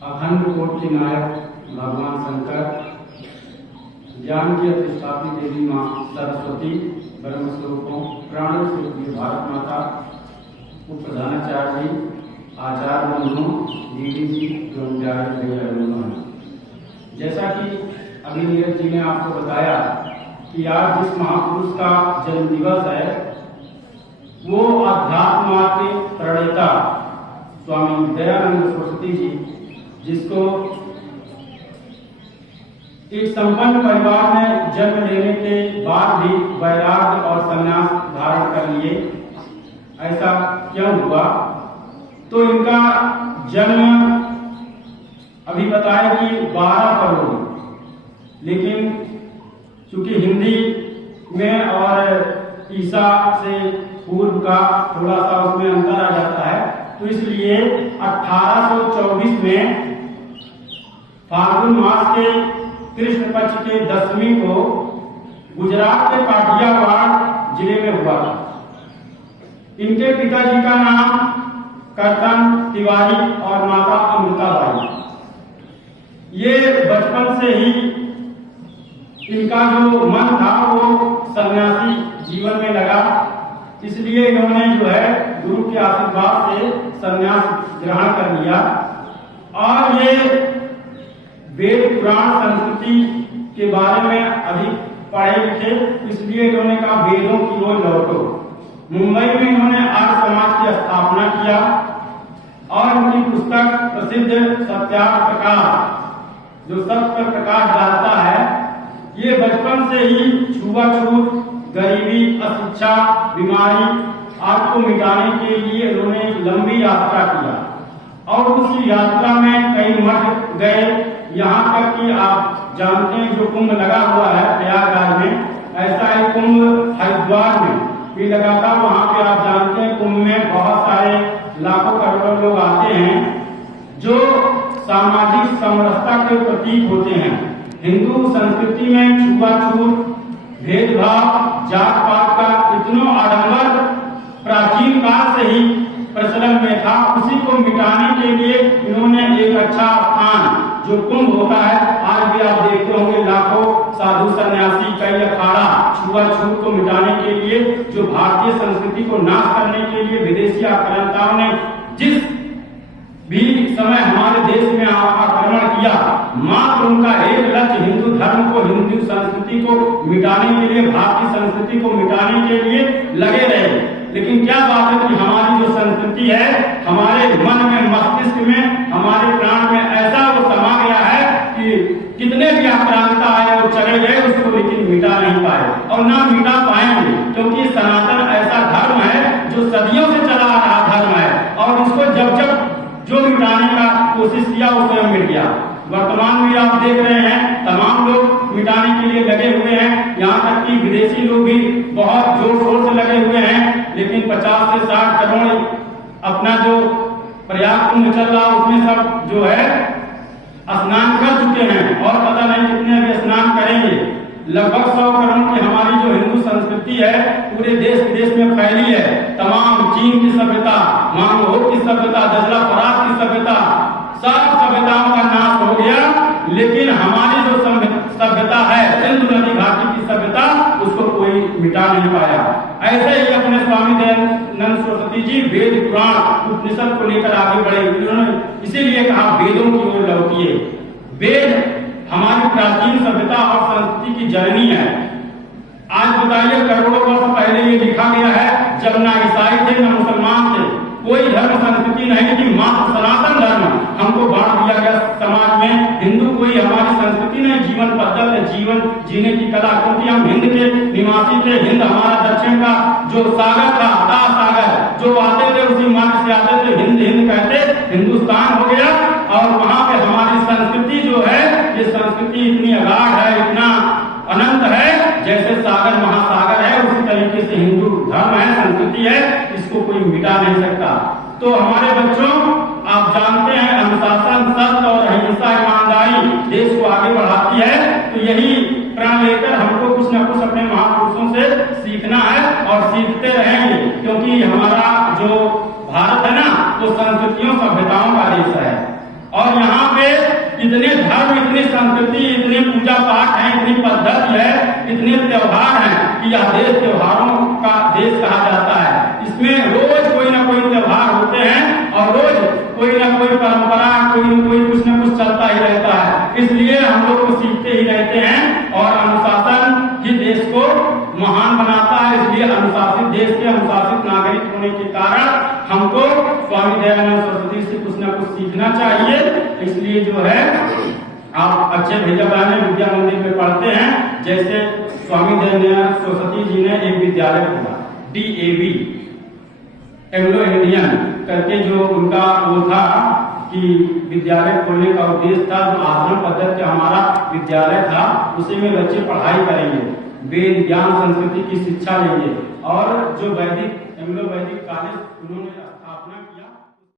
अखंड कोटि नायक भगवान शंकर, ज्ञान की अधिष्ठात्री देवी माँ सरस्वती, ब्रह्म स्वरूपों प्राण स्वरूपी भारत माता, उप प्रधानाचार्य जी, आचार्य बंधुओं, दीदी जी, एवं प्यारे भैया बहनों, जैसा कि अभी नीरज जी ने आपको बताया कि आज जिस महापुरुष का जन्म दिवस है वो अध्यात्म के प्रणेता स्वामी दयानंद सरस्वती जी, जिसको एक संपन्न परिवार में जन्म लेने के बाद भी वैराग्य और संन्यास धारण कर लिए। ऐसा क्यों हुआ? तो इनका जन्म अभी बताया कि 12 फरवरी, लेकिन चूंकि हिंदी में और ईसा से पूर्व का थोड़ा सा उसमें अंतर आ जाता है, तो इसलिए 1824 में फाल्गुन मास के कृष्ण पक्ष के 10वीं को गुजरात के काठियावाड़ जिले में हुआ था। इनके पिताजी का नाम करतन तिवारी और माता अमृताबाई। ये बचपन से ही इनका जो मन था वो सन्यासी जीवन में लगा, इसलिए इन्होंने जो है गुरु के आशीर्वाद से सन्यास ग्रहण कर लिया और ये वेद पुराण संस्कृति के बारे में अधिक पढ़े लिखे, इसलिए इन्होंने कहा वेदों की ओर लौटो। मुंबई में इन्होंने आर्य समाज की स्थापना किया और उनकी पुस्तक प्रसिद्ध सत्यार्थ प्रकाश, जो सत्य पर प्रकाश डालता है, ये बचपन से ही छुआछूत, गरीबी, अशिक्षा, बीमारी आदि को मिटाने के लिए उन्होंने एक लंबी यात्रा किया और उस यात्रा में कई मठ गए। यहाँ तक कि आप जानते हैं जो कुंभ लगा हुआ है प्रयागराज में, ऐसा ही कुंभ हरिद्वार में भी लगा था। वहाँ पे आप जानते हैं कुंभ में बहुत सारे लाखों करोड़ों लोग आते हैं जो सामाजिक समरसता के प्रतीक होते हैं। हिंदू संस्कृति में छुआछूत, भेदभाव, जात पात का इतना आडंबर प्राचीन काल से ही प्रचलन में था। उसी को मिटाने के लिए इन्होंने एक अच्छा स्थान जो कुंभ होता है, आज भी आप देखते होंगे लाखों साधु सन्यासी, कई अखाड़ा छुआछूत को मिटाने के लिए, जो भारतीय संस्कृति को नाश करने के लिए विदेशी आक्रांताओं ने जिस भी समय हमारे देश में आक्रमण किया, मात्र उनका एक लक्ष्य हिंदू धर्म को, हिंदू संस्कृति को मिटाने के लिए, भारतीय संस्कृति को मिटाने के लिए लगे रहे। लेकिन क्या बात है कि हमारी जो संस्कृति है हमारे मन में, मस्तिष्क में, हमारे प्राण में ऐसा वो समा गया है कि कितने भी आक्रांता आए और चले गए उसको लेकिन मिटा नहीं पाए और ना मिटा पाएंगे, क्योंकि सनातन ऐसा धर्म है जो सदियों से चला आ रहा धर्म है और उसको जब जब जो मिटाने का कोशिश किया वो स्वयं मिट गया। वर्तमान में आप देख रहे हैं तमाम लोग मिटाने के लिए लगे हुए हैं, यहाँ तक कि विदेशी लोग भी बहुत जोर शोर से लगे हुए हैं। लेकिन 50 से 60 करोड़ अपना जो प्रयाग कुंभ चल रहा उसमें सब जो है स्नान कर चुके हैं और पता नहीं कितने अभी स्नान करेंगे। लगभग 100 करोड़ की हमारी जो हिंदू संस्कृति है पूरे देश विदेश में फैली है। तमाम चीन की सभ्यता, मांगोर की सभ्यता, दजला फरात की सभ्यता, सब सभ्यताओं का नाश हो गया, लेकिन हमारी जो सभ्यता है सिंधु नदी घाटी की सभ्यता, उसको कोई मिटा नहीं पाया। ऐसे ही अपने स्वामी दयानंद सरस्वती जी वेद पुराण उपनिषद को लेकर आगे बढ़े। उन्होंने इसीलिए कहा वेदों की ओर लौटिए। वेद हमारी प्राचीन सभ्यता और संस्कृति की जननी है। आज बताइए करोड़ों वर्ष पहले ये लिखा गया है, जब ना ईसाई थे ना मुसलमान थे, कोई धर्म संस्कृति नहीं थी, मात्र सनातन धर्म हमको बांट दिया गया समाज में। हिंदू कोई हमारी संस्कृति नहीं, जीवन पद्धति, जीवन जीने की कला, क्योंकि हम हिंद के निवासी थे। हिंद हमारा दक्षिण का जो सागर था, अथाह सागर, जो आते थे उसी मार्ग से आते थे, हिंद हिंद कहते हिंदुस्तान हो गया। और वहाँ पे हमारी संस्कृति जो है, ये संस्कृति इतनी अगाध है, इतना अनंत है, जैसे सागर महासागर है, उसी तरीके से हिंदू धर्म है, संस्कृति है, इसको कोई मिटा नहीं सकता। तो हमारे बच्चों, आप जानते हैं अनुशासन, सत्य और अहिंसा, ईमानदारी देश को आगे बढ़ाती है। तो यही प्रण लेकर हमको कुछ न कुछ अपने महापुरुषों से सीखना है और सीखते रहेंगे, क्योंकि हमारा जो भारत है ना, वो संस्कृतियों सभ्यताओं का देश है और यहाँ पे इतने धर्म, इतनी संस्कृति, इतने पूजा पाठ है, इतनी पद्धति है, इतने त्योहार हैं कि यह देश त्योहारों का देश कहा जाता है। इसमें रोज कोई ना कोई त्योहार होते हैं और रोज कोई ना कोई परंपरा, कोई न कोई कुछ न कुछ चलता ही रहता है। इसलिए हम लोग को सीखते ही रहते हैं और अनुशासन ही देश को महान बनाता है। इसलिए अनुशासित देश के अनुशासित नागरिक होने के कारण हमको स्वामी दयानंद सरस्वती से कुछ न कुछ सीखना चाहिए। इसलिए जो है आप अच्छे भैया बहने विद्या मंदिर में पढ़ते हैं, जैसे स्वामी दयानंद सरस्वती जी ने एक विद्यालय खोला DAV एंग्लो इंडियन करके, जो उनका वो था कि विद्यालय खोलने का उद्देश्य था, जो आश्रम पद्धति का हमारा विद्यालय था, उसी में बच्चे पढ़ाई करेंगे, वेद ज्ञान संस्कृति की शिक्षा लेंगे और जो वैदिक एंग्लो वैदिक कॉलेज उन्होंने